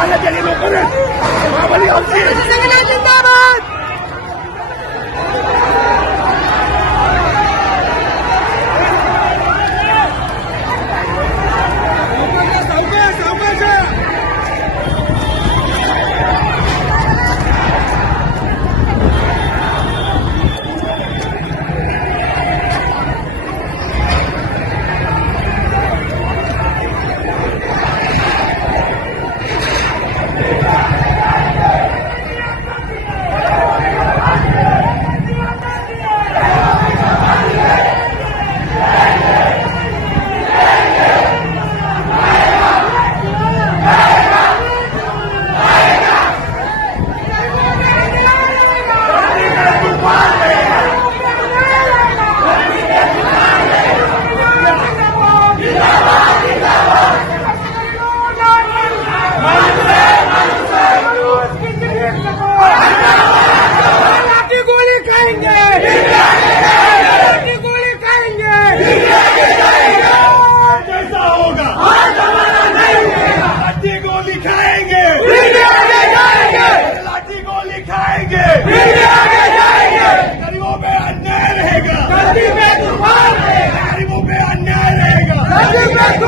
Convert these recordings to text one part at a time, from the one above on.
¡Ay, ay, ay! ¡Ay, ay, ay!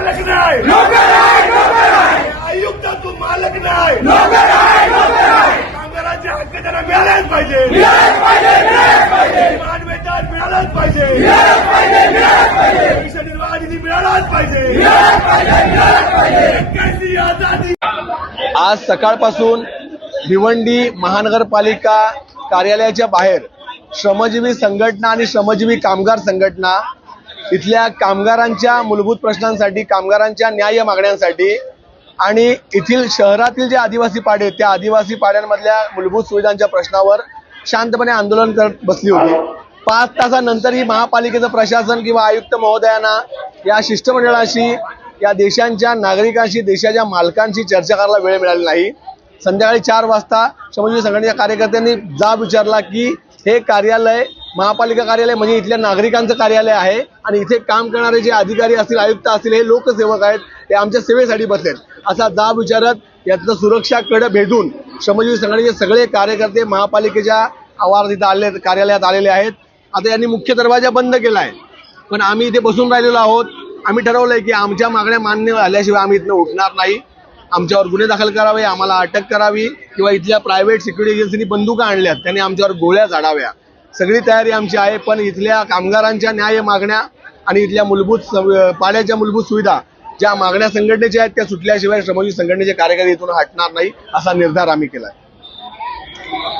मालक नाही. आयुक्तातून मालक नाही. कामगारांचे हक्क त्यांना मिळालेच पाहिजे. मानवेदार मिळालाच पाहिजे. भविष्य निर्वाह निधी मिळालाच पाहिजे. आज सकाळपासून भिवंडी महानगरपालिका कार्यालयाच्या बाहेर श्रमजीवी संघटना आणि श्रमजीवी कामगार संघटना इथल्या कामगारांच्या मूलभूत प्रश्नांसाठी कामगारांच्या न्याय मागण्यांसाठी आणि येथील शहरातील जे आदिवासी पाडे त्या आदिवासी पाड्यांमधल्या मूलभूत सुविधांच्या प्रश्नावर शांतपणे आंदोलन करत बसली होती. पाच तासानंतर ही महापालिकेचं प्रशासन किंवा आयुक्त महोदयांना या शिष्टमंडळाशी या देशांच्या नागरिकांशी देशाच्या मालकांशी चर्चा करायला वेळ मिळाला नाही. संध्याकाळी चार वाजता श्रमजीवी संघटनेच्या कार्यकर्त्यांनी जाब विचारला की हे कार्यालय महापालिका कार्यालय म्हणजे इथल्या नागरिकांचं कार्यालय आहे आणि इथे काम करणारे जे अधिकारी असतील आयुक्त असतील हे लोकसेवक आहेत ते आमच्या सेवेसाठी बसलेत. असा जाब विचारत यातलं सुरक्षा भेटून श्रमजीवी संघटनेचे सगळे कार्यकर्ते महापालिकेच्या आवारात इथं आले कार्यालयात आलेले आहेत. आता यांनी मुख्य दरवाजा बंद केला आहे पण आम्ही इथे बसून राहिलेलो आहोत. आम्ही ठरवलंय की आमच्या मागण्या मान्य झाल्याशिवाय आम्ही इथनं उठणार नाही. आमच्यावर गुन्हे दाखल करावे आम्हाला अटक करावी किंवा इथल्या प्रायव्हेट सिक्युरिटी एजन्सीनी बंदुका आणल्यात त्यांनी आमच्यावर गोळ्या झाडाव्या. सगळी तयारी आमची आहे पण इथल्या कामगारांच्या न्याय मागण्या आणि इथल्या मूलभूत पाण्याच्या मूलभूत सुविधा ज्या मागण्या संघटनेच्या आहेत त्या सुटल्याशिवाय श्रमजीवी संघटनेचे कार्यकर्ते इथून हटणार नाही असा निर्धार आम्ही केला